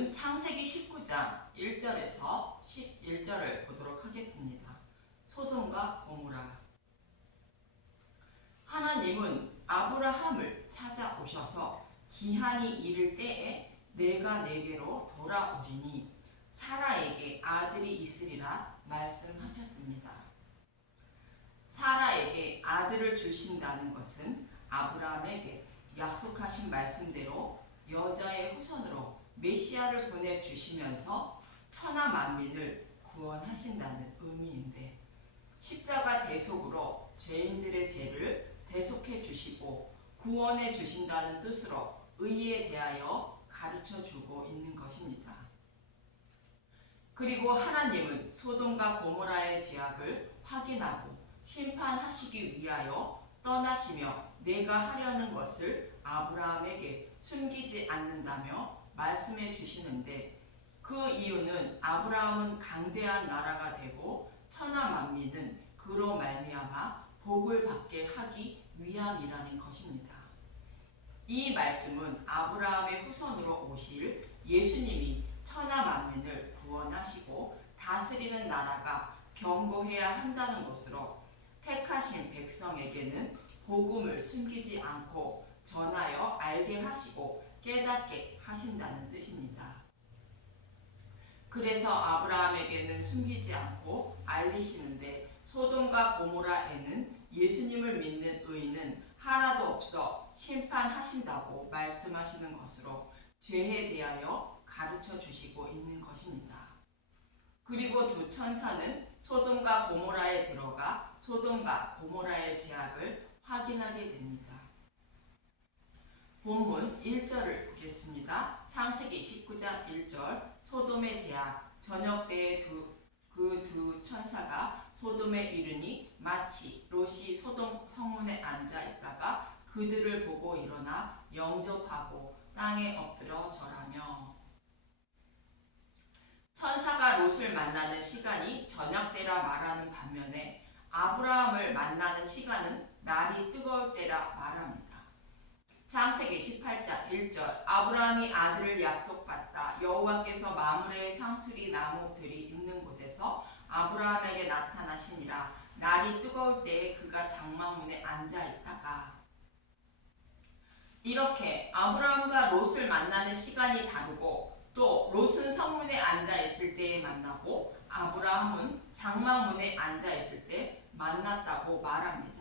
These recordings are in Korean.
오늘은 창세기 19장 1절에서 11절을 보도록 하겠습니다. 소돔과 고모라. 하나님은 아브라함을 찾아오셔서 기한이 이를 때에 내가 내게로 돌아오리니 사라에게 아들이 있으리라 말씀하셨습니다. 사라에게 아들을 주신다는 것은 아브라함에게 약속하신 말씀대로 여자의 후손으로 메시아를 보내주시면서 천하 만민을 구원하신다는 의미인데, 십자가 대속으로 죄인들의 죄를 대속해 주시고 구원해 주신다는 뜻으로 의에 대하여 가르쳐 주고 있는 것입니다. 그리고 하나님은 소돔과 고모라의 죄악을 확인하고 심판하시기 위하여 떠나시며 내가 하려는 것을 아브라함에게 숨기지 않는다며 말씀해 주시는데, 그 이유는 아브라함은 강대한 나라가 되고 천하 만민은 그로 말미암아 복을 받게 하기 위함이라는 것입니다. 이 말씀은 아브라함의 후손으로 오실 예수님이 천하 만민을 구원하시고 다스리는 나라가 견고해야 한다는 것으로 택하신 백성에게는 복음을 숨기지 않고 전하여 알게 하시고 깨닫게 하신다는 뜻입니다. 그래서 아브라함에게는 숨기지 않고 알리시는데, 소돔과 고모라에는 예수님을 믿는 의인은 하나도 없어 심판하신다고 말씀하시는 것으로 죄에 대하여 가르쳐 주시고 있는 것입니다. 그리고 두 천사는 소돔과 고모라에 들어가 소돔과 고모라의 죄악을 확인하게 됩니다. 본문 1절을 보겠습니다. 창세기 19장 1절. 소돔의 죄악. 저녁 때에 그 두 천사가 소돔에 이르니 마치 롯이 소돔 성문에 앉아 있다가 그들을 보고 일어나 영접하고 땅에 엎드려 절하며. 천사가 롯을 만나는 시간이 저녁 때라 말하는 반면에 아브라함을 만나는 시간은 날이 뜨거울 때라 말합니다. 창세기 18장 1절. 아브라함이 아들을 약속받다 여호와께서 마므레의 상수리 나무들이 있는 곳에서 아브라함에게 나타나시니라. 날이 뜨거울 때에 그가 장막문에 앉아 있다가. 이렇게 아브라함과 롯을 만나는 시간이 다르고, 또 롯은 성문에 앉아 있을 때에 만나고 아브라함은 장막문에 앉아 있을 때 만났다고 말합니다.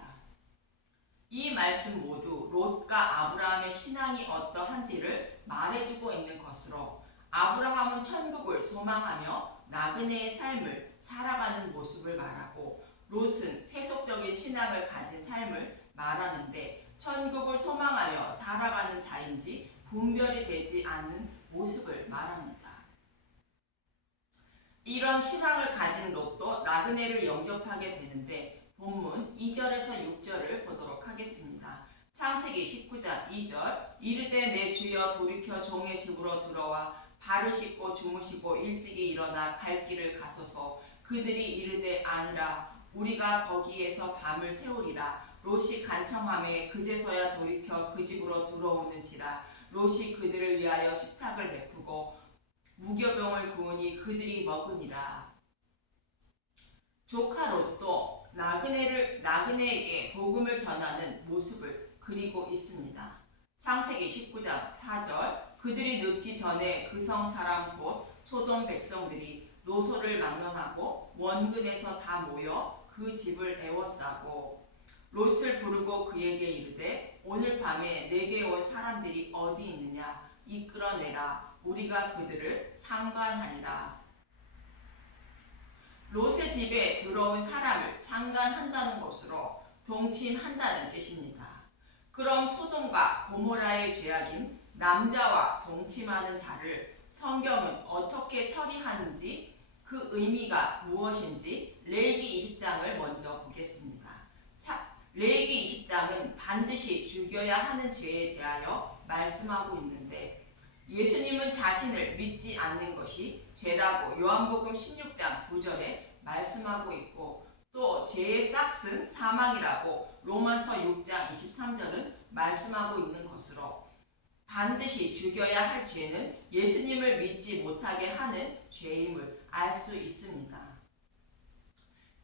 이 말씀 모두 롯과 아브라함의 신앙이 어떠한지를 말해주고 있는 것으로, 아브라함은 천국을 소망하며 나그네의 삶을 살아가는 모습을 말하고, 롯은 세속적인 신앙을 가진 삶을 말하는데, 천국을 소망하며 살아가는 자인지 분별이 되지 않는 모습을 말합니다. 이런 신앙을 가진 롯도 나그네를 영접하게 되는데, 본문 2절에서 6절을 보도록 하겠습니다. 창세기 19장 2절. 이르되 내 주여 돌이켜 종의 집으로 들어와 발을 씻고 주무시고 일찍이 일어나 갈 길을 가소서. 그들이 이르되 아니라 우리가 거기에서 밤을 새우리라. 롯이 간청하매 그제서야 돌이켜 그 집으로 들어오는지라. 롯이 그들을 위하여 식탁을 베푸고 무교병을 구우니 그들이 먹으니라. 조카 롯도 나그네에게 복음을 전하는 모습을 그리고 있습니다. 창세기 19장 4절. 그들이 늦기 전에 그 성 사람 곧 소돔 백성들이 노소를 막론하고 원근에서 다 모여 그 집을 에워싸고 롯을 부르고 그에게 이르되 오늘 밤에 내게 온 사람들이 어디 있느냐 이끌어내라. 우리가 그들을 상관하리라. 롯의 집에 들어온 사람을 상관한다는 것으로 동침한다는 뜻입니다. 그럼 소돔과 고모라의 죄악인 남자와 동침하는 자를 성경은 어떻게 처리하는지, 그 의미가 무엇인지 레위기 20장을 먼저 보겠습니다. 레위기 20장은 반드시 죽여야 하는 죄에 대하여 말씀하고 있는데, 예수님은 자신을 믿지 않는 것이 죄라고 요한복음 16장 9절에 말씀하고 있고, 또 죄의 싹은 사망이라고 로마서 6장 23절은 말씀하고 있는 것으로, 반드시 죽여야 할 죄는 예수님을 믿지 못하게 하는 죄임을 알 수 있습니다.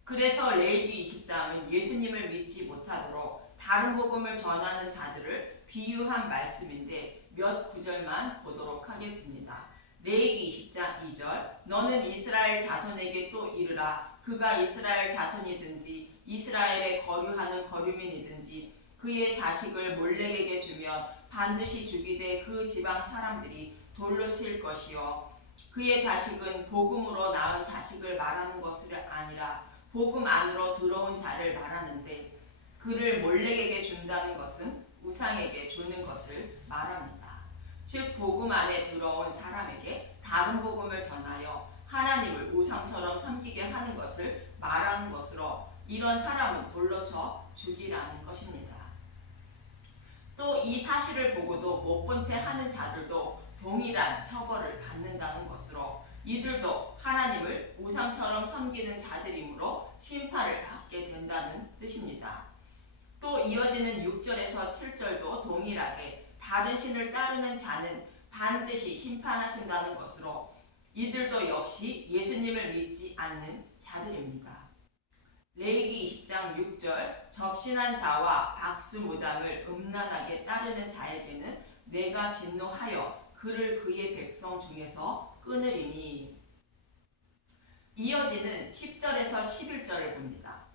그래서 레위기 20장은 예수님을 믿지 못하도록 다른 복음을 전하는 자들을 비유한 말씀인데 몇 구절만 보도록 하겠습니다. 레위기 20장 2절 너는 이스라엘 자손에게 또 이르라 그가 이스라엘 자손이든지 이스라엘에 거류하는 거류민이든지 그의 자식을 몰렉에게 주면 반드시 죽이되 그 지방 사람들이 돌로 칠 것이요 그의 자식은 복음으로 낳은 자식을 말하는 것을 아니라 복음 안으로 들어온 자를 말하는데 그를 몰렉에게 준다는 것은 우상에게 주는 것을 말합니다. 즉 복음 안에 들어온 사람에게 다른 복음을 전하여 하나님을 우상처럼 섬기게 하는 것을 말하는 것으로 이런 사람은 돌로 쳐 죽이라는 것입니다. 또 이 사실을 보고도 못 본 채 하는 자들도 동일한 처벌을 받는다는 것으로 이들도 하나님을 우상처럼 섬기는 자들이므로 심판을 받게 된다는 뜻입니다. 또 이어지는 6절에서 7절도 동일하게 다른 신을 따르는 자는 반드시 심판하신다는 것으로 이들도 역시 예수님을 믿지 않는 자들입니다. 레위기 20장 6절 접신한 자와 박수무당을 음란하게 따르는 자에게는 내가 진노하여 그를 그의 백성 중에서 끊으리니. 이어지는 10절에서 11절을 봅니다.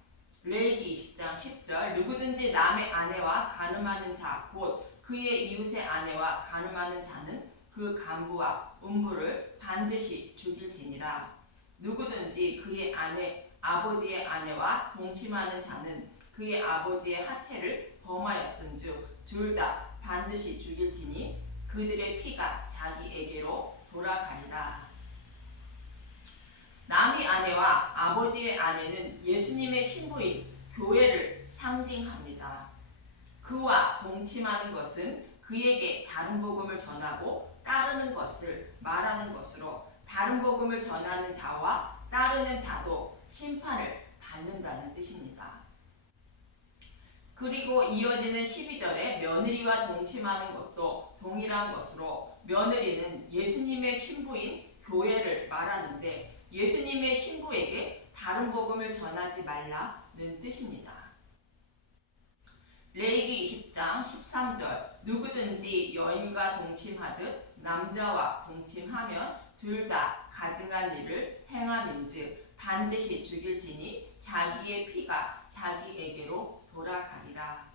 레위기 20장 10절 누구든지 남의 아내와 간음하는 자 곧 그의 이웃의 아내와 간음하는 자는 그 간부와 음부를 반드시 죽일지니라. 누구든지 그의 아버지의 아내와 동침하는 자는 그의 아버지의 하체를 범하였은즉 둘 다 반드시 죽일지니 그들의 피가 자기에게로 돌아가리라. 남의 아내와 아버지의 아내는 예수님의 신부인 교회를 상징합니다. 그와 동침하는 것은 그에게 다른 복음을 전하고 따르는 것을 말하는 것으로 다른 복음을 전하는 자와 따르는 자도 심판을 받는다는 뜻입니다. 그리고 이어지는 12절에 며느리와 동침하는 것도 동일한 것으로 며느리는 예수님의 신부인 교회를 말하는데 예수님의 신부에게 다른 복음을 전하지 말라는 뜻입니다. 레위기 20장 13절 누구든지 여인과 동침하듯 남자와 동침하면 둘 다 가증한 일을 행함인즉 반드시 죽일지니 자기의 피가 자기에게로 돌아가리라.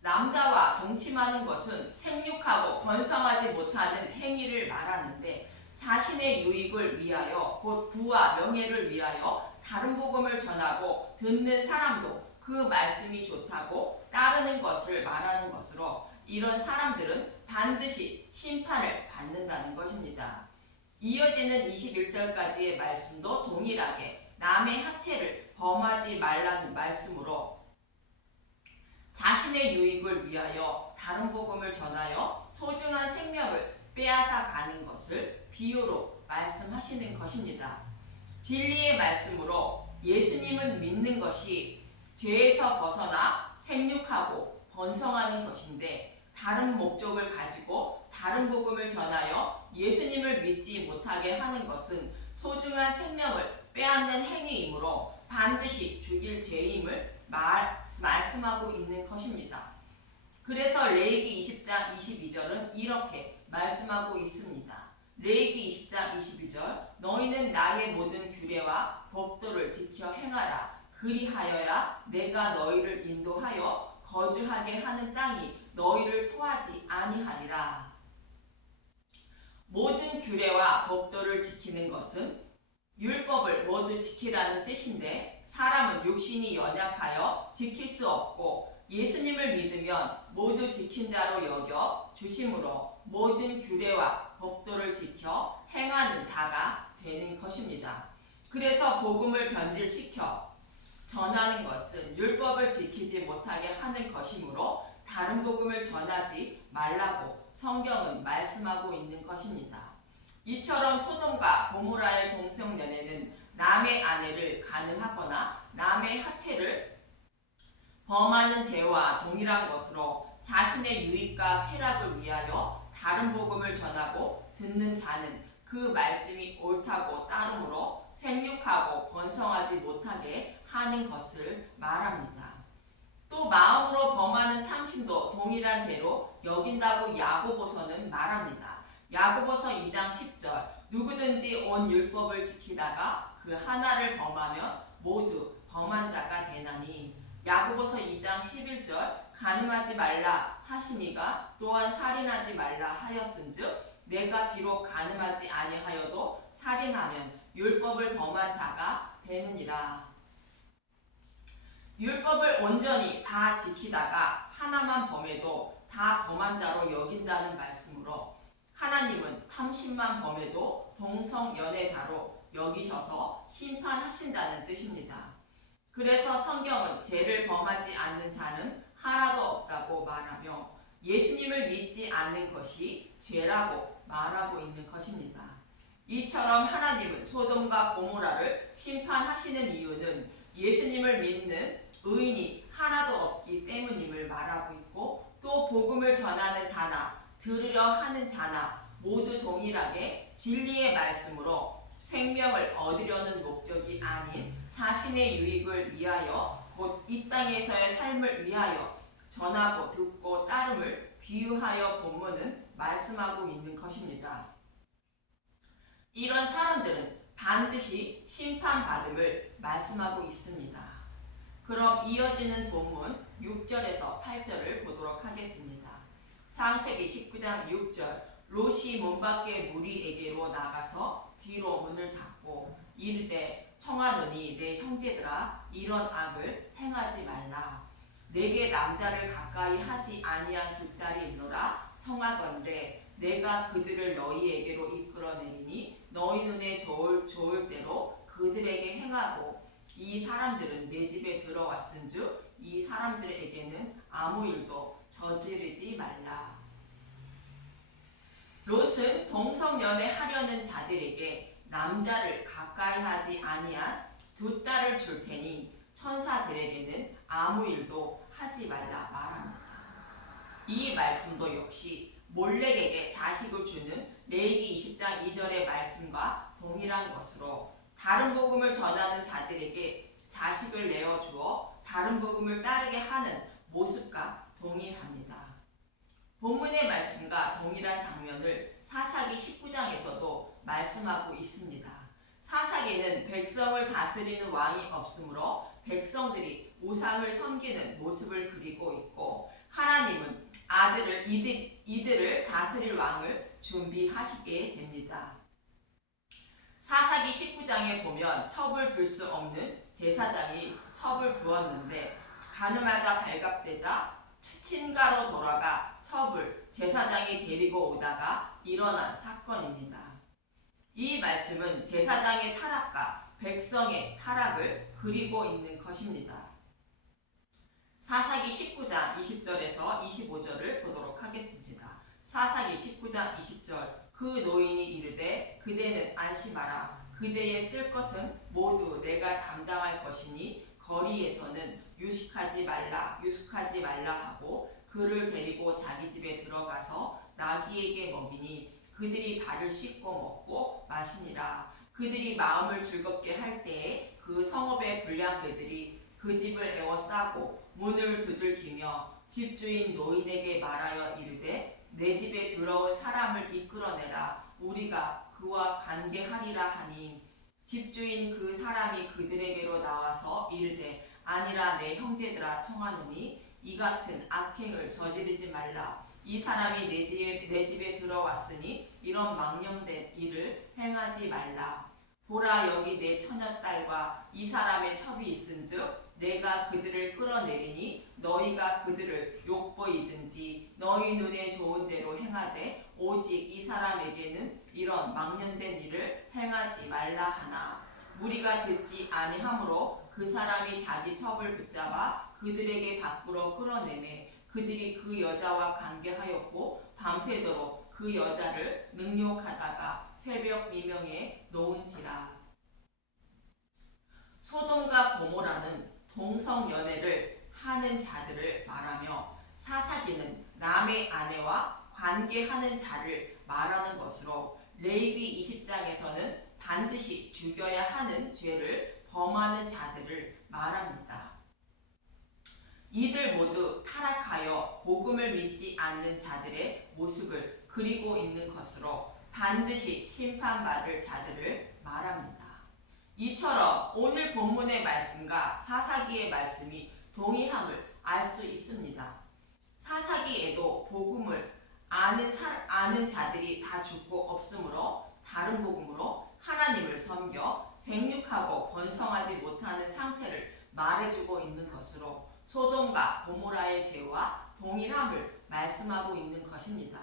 남자와 동침하는 것은 생육하고 번성하지 못하는 행위를 말하는데 자신의 유익을 위하여 곧 부와 명예를 위하여 다른 복음을 전하고 듣는 사람도 그 말씀이 좋다고 따르는 것을 말하는 것으로 이런 사람들은 반드시 심판을 받는다는 것입니다. 이어지는 21절까지의 말씀도 동일하게 남의 하체를 범하지 말라는 말씀으로 자신의 유익을 위하여 다른 복음을 전하여 소중한 생명을 빼앗아 가는 것을 비유로 말씀하시는 것입니다. 진리의 말씀으로 예수님은 믿는 것이 죄에서 벗어나 생육하고 번성하는 것인데 다른 목적을 가지고 다른 복음을 전하여 예수님을 믿지 못하게 하는 것은 소중한 생명을 빼앗는 행위이므로 반드시 죽일 죄임을 말씀하고 있는 것입니다. 그래서 레위기 20장 22절은 이렇게 말씀하고 있습니다. 레위기 20장 22절 너희는 나의 모든 규례와 법도를 지켜 행하라. 그리하여야 내가 너희를 인도하여 거주하게 하는 땅이 너희를 토하지 아니하리라. 모든 규례와 법도를 지키는 것은 율법을 모두 지키라는 뜻인데 사람은 육신이 연약하여 지킬 수 없고 예수님을 믿으면 모두 지킨다로 여겨 주심으로 모든 규례와 법도를 지켜 행하는 자가 되는 것입니다. 그래서 복음을 변질시켜 전하는 것은 율법을 지키지 못하게 하는 것이므로 다른 복음을 전하지 말라고 성경은 말씀하고 있는 것입니다. 이처럼 소돔과 고모라의 동성연애는 남의 아내를 간음하거나 남의 하체를 범하는 죄와 동일한 것으로 자신의 유익과 쾌락을 위하여 다른 복음을 전하고 듣는 자는 그 말씀이 옳다고 따름으로 생육하고 번성하지 못하게 하는 것을 말합니다. 또 마음으로 범하는 탐심도 동일한 죄로 여긴다고 야고보서는 말합니다. 야고보서 2장 10절 누구든지 온 율법을 지키다가 그 하나를 범하면 모두 범한 자가 되나니 야고보서 2장 11절 간음하지 말라 하시니가 또한 살인하지 말라 하였은즉 내가 비록 간음하지 아니하여도 살인하면 율법을 범한 자가 되느니라. 율법을 온전히 다 지키다가 하나만 범해도 다 범한 자로 여긴다는 말씀으로 하나님은 탐심만 범해도 동성연애자로 여기셔서 심판하신다는 뜻입니다. 그래서 성경은 죄를 범하지 않는 자는 하나도 없다고 말하며 예수님을 믿지 않는 것이 죄라고 말하고 있는 것입니다. 이처럼 하나님은 소돔과 고모라를 심판하시는 이유는 예수님을 믿는 의인이 하나도 없기 때문임을 말하고 있고 또 복음을 전하는 자나 들으려 하는 자나 모두 동일하게 진리의 말씀으로 생명을 얻으려는 목적이 아닌 자신의 유익을 위하여 곧 이 땅에서의 삶을 위하여 전하고 듣고 따름을 비유하여 본문은 말씀하고 있는 것입니다. 이런 사람들은 반드시 심판받음을 말씀하고 있습니다. 그럼 이어지는 본문 6절에서 8절을 보도록 하겠습니다. 창세기 19장 6절 롯이 문 밖에 무리에게로 나가서 뒤로 문을 닫고 이르되 청하노니 내 형제들아 이런 악을 행하지 말라. 내게 남자를 가까이 하지 아니한 두 딸이 있노라. 청하건대 내가 그들을 너희에게로 이끌어내리니 너희 눈에 좋을 대로 그들에게 행하고 이 사람들은 내 집에 들어왔은즉 이 사람들에게는 아무 일도 저지르지 말라. 롯은 동성연애 하려는 자들에게 남자를 가까이 하지 아니한 두 딸을 줄 테니 천사들에게는 아무 일도 하지 말라 말합니다. 이 말씀도 역시 몰렉에게 자식을 주는 레위기 20장 2절의 말씀과 동일한 것으로 다른 복음을 전하는 자들에게 자식을 내어주어 다른 복음을 따르게 하는 모습과 동일합니다. 본문의 말씀과 동일한 장면을 사사기 19장에서도 말씀하고 있습니다. 사사기는 백성을 다스리는 왕이 없으므로 백성들이 우상을 섬기는 모습을 그리고 있고 하나님은 이들을 다스릴 왕을 준비하시게 됩니다. 사사기 19장에 보면 첩을 둘 수 없는 제사장이 첩을 두었는데 가늠하다 발각되자 친가로 돌아가 첩을 제사장이 데리고 오다가 일어난 사건입니다. 이 말씀은 제사장의 타락과 백성의 타락을 그리고 있는 것입니다. 사사기 19장 20절에서 25절을 보도록 하겠습니다. 사사기 19장 20절 그 노인이 이르되 그대는 안심하라. 그대의 쓸 것은 모두 내가 담당할 것이니 거리에서는 유숙하지 말라 하고 그를 데리고 자기 집에 들어가서 나귀에게 먹이니 그들이 발을 씻고 먹고 마시니라. 그들이 마음을 즐겁게 할 때에 그 성읍의 불량배들이 그 집을 에워싸고 문을 두들기며 집주인 노인에게 말하여 이르되 내 집에 들어온 사람을 이끌어내라. 우리가 그와 관계하리라 하니 집주인 그 사람이 그들에게로 나와서 이르되 아니라 내 형제들아 청하노니 이 같은 악행을 저지르지 말라. 이 사람이 내 집에 들어왔으니 이런 망령된 일을 행하지 말라. 보라 여기 내 처녀딸과 이 사람의 첩이 있은즉 내가 그들을 끌어내리니 너희가 그들을 욕보이든지 너희 눈에 좋은 대로 행하되 오직 이 사람에게는 이런 망령된 일을 행하지 말라 하나 무리가 듣지 아니하므로 그 사람이 자기 첩을 붙잡아 그들에게 밖으로 끌어내매 그들이 그 여자와 관계하였고 밤새도록 그 여자를 능욕하다가 새벽 미명에 놓은지라. 소돔과 고모라는 동성연애를 하는 자들을 말하며 사사기는 남의 아내와 관계하는 자를 말하는 것으로 레위기 20장에서는 반드시 죽여야 하는 죄를 범하는 자들을 말합니다. 이들 모두 타락하여 복음을 믿지 않는 자들의 모습을 그리고 있는 것으로 반드시 심판받을 자들을 말합니다. 이처럼 오늘 본문의 말씀과 사사기의 말씀이 동일함을 알 수 있습니다. 사사기에도 복음을 아는 자들이 다 죽고 없으므로 다른 복음으로 하나님을 섬겨 생육하고 번성하지 못하는 상태를 말해주고 있는 것으로 소돔과 고모라의 죄와 동일함을 말씀하고 있는 것입니다.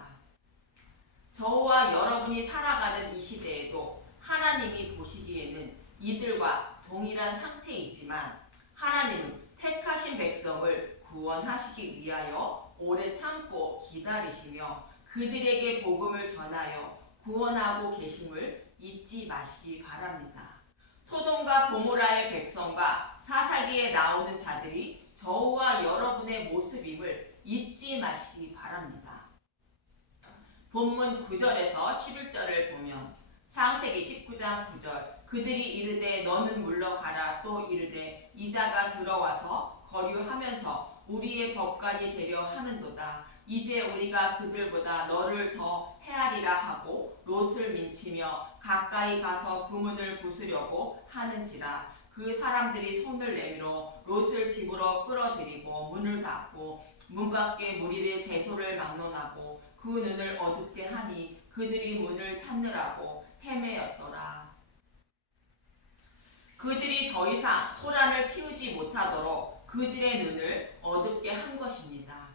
저와 여러분이 살아가는 이 시대에도 하나님이 보시기에는 이들과 동일한 상태이지만 하나님은 택하신 백성을 구원하시기 위하여 오래 참고 기다리시며 그들에게 복음을 전하여 구원하고 계심을 잊지 마시기 바랍니다. 소돔과 고모라의 백성과 사사기에 나오는 자들이 저와 여러분의 모습임을 잊지 마시기 바랍니다. 본문 9절에서 11절을 보면 창세기 19장 9절 그들이 이르되 너는 물러가라 또 이르되 이자가 들어와서 거류하면서 우리의 법관이 되려 하는도다. 이제 우리가 그들보다 너를 더 헤아리라 하고 롯을 민치며 가까이 가서 그 문을 부수려고 하는지라. 그 사람들이 손을 내밀어 롯을 집으로 끌어들이고 문을 닫고 문 밖에 무리를 대소를 막론하고 그 눈을 어둡게 하니 그들이 문을 찾느라고 헤매었더라. 그들이 더 이상 소란을 피우지 못하도록 그들의 눈을 어둡게 한 것입니다.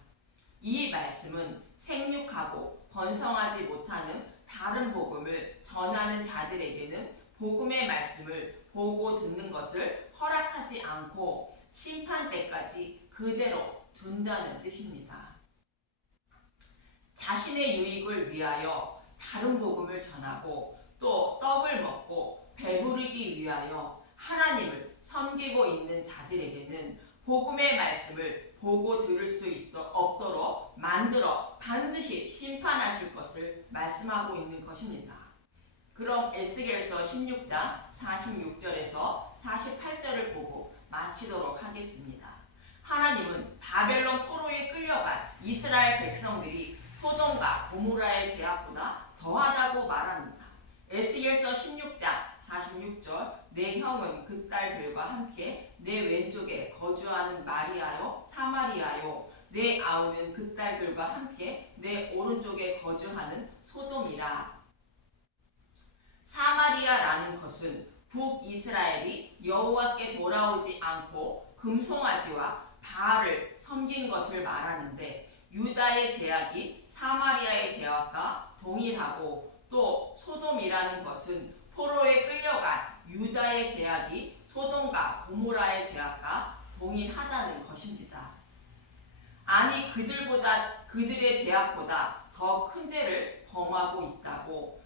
이 말씀은 생육하고 번성하지 못하는 다른 복음을 전하는 자들에게는 복음의 말씀을 보고 듣는 것을 허락하지 않고 심판 때까지 그대로 둔다는 뜻입니다. 자신의 유익을 위하여 다른 복음을 전하고 또 떡을 먹고 배부르기 위하여 하나님을 섬기고 있는 자들에게는 복음의 말씀을 보고 들을 수 없도록 만들어 반드시 심판하실 것을 말씀하고 있는 것입니다. 그럼 에스겔서 16장 46절에서 48절을 보고 마치도록 하겠습니다. 하나님은 바벨론 포로에 끌려간 이스라엘 백성들이 소돔과 고모라의 죄악보다 더하다고 말합니다. 에스겔서 16장 46절 내 형은 그 딸들과 함께 내 왼쪽에 거주하는 마리아요 사마리아요 내 아우는 그 딸들과 함께 내 오른쪽에 거주하는 소돔이라. 사마리아라는 것은 북이스라엘이 여호와께 돌아오지 않고 금송아지와 바알을 섬긴 것을 말하는데 유다의 죄악이 사마리아의 죄악과 동일하고 또 소돔이라는 것은 포로에 끌려간 유다의 죄악이 소돔과 고모라의 죄악과 동일하다는 것입니다. 아니 그들의 죄악보다 더 큰 죄를 범하고 있다고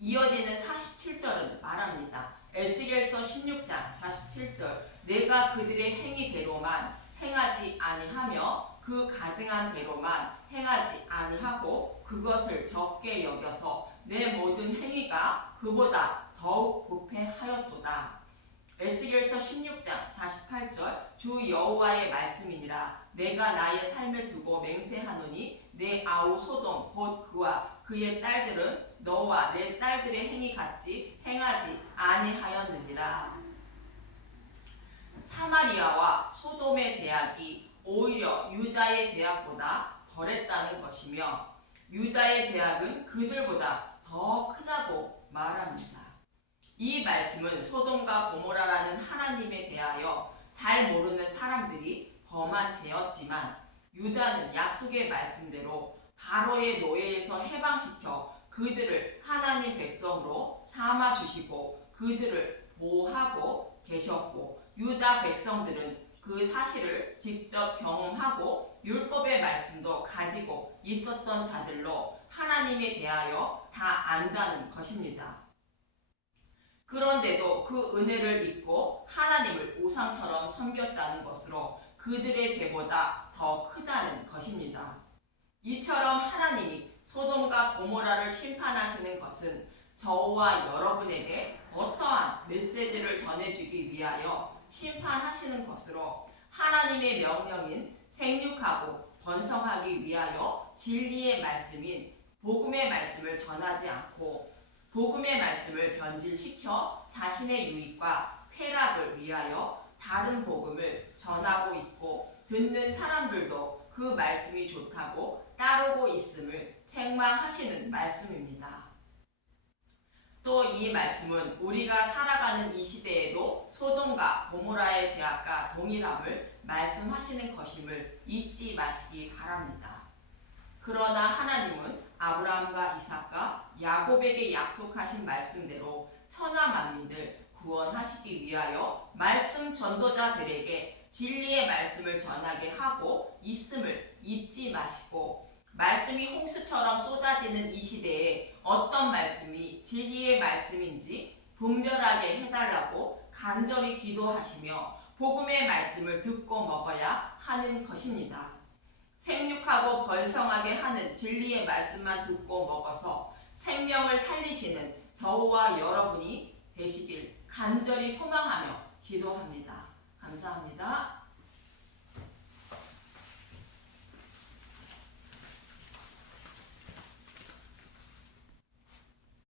이어지는 47절은 말합니다. 에스겔서 16장 47절 내가 그들의 행위대로만 행하지 아니하며 그 가증한 대로만 행하지 아니하고 그것을 적게 여겨서 내 모든 행위가 그보다 더욱 부패하였도다. 에스겔서 16장 48절 주 여호와의 말씀이니라. 내가 나의 삶을 두고 맹세하노니 내 아우 소돔 곧 그와 그의 딸들은 너와 내 딸들의 행위 같이 행하지 아니하였느니라. 사마리아와 소돔의 죄악이 오히려 유다의 죄악보다 덜했다는 것이며 유다의 죄악은 그들보다 더 크다고 말합니다. 이 말씀은 소돔과 고모라라는 하나님에 대하여 잘 모르는 사람들이 범한 죄였지만 유다는 약속의 말씀대로 바로의 노예에서 해방시켜 그들을 하나님 백성으로 삼아주시고 그들을 보호하고 계셨고 유다 백성들은 그 사실을 직접 경험하고 율법의 말씀도 가지고 있었던 자들로 하나님에 대하여 다 안다는 것입니다. 그런데도 그 은혜를 잊고 하나님을 우상처럼 섬겼다는 것으로 그들의 죄보다 더 크다는 것입니다. 이처럼 하나님이 소돔과 고모라를 심판하시는 것은 저와 여러분에게 어떠한 메시지를 전해주기 위하여 심판하시는 것으로 하나님의 명령인 생육하고 번성하기 위하여 진리의 말씀인 복음의 말씀을 전하지 않고 복음의 말씀을 변질시켜 자신의 유익과 쾌락을 위하여 다른 복음을 전하고 있고 듣는 사람들도 그 말씀이 좋다고 따르고 있음을 책망하시는 말씀입니다. 또 이 말씀은 우리가 살아가는 이 시대에도 소돔과 고모라의 죄악과 동일함을 말씀하시는 것임을 잊지 마시기 바랍니다. 그러나 하나님은 아브라함과 이삭과 야곱에게 약속하신 말씀대로 천하 만민을 구원하시기 위하여 말씀 전도자들에게 진리의 말씀을 전하게 하고 있음을 잊지 마시고 말씀이 홍수처럼 쏟아지는 이 시대에 어떤 말씀이 진리의 말씀인지 분별하게 해달라고 간절히 기도하시며 복음의 말씀을 듣고 먹어야 하는 것입니다. 생육하고 번성하게 하는 진리의 말씀만 듣고 먹어서 생명을 살리시는 저와 여러분이 되시길 간절히 소망하며 기도합니다. 감사합니다.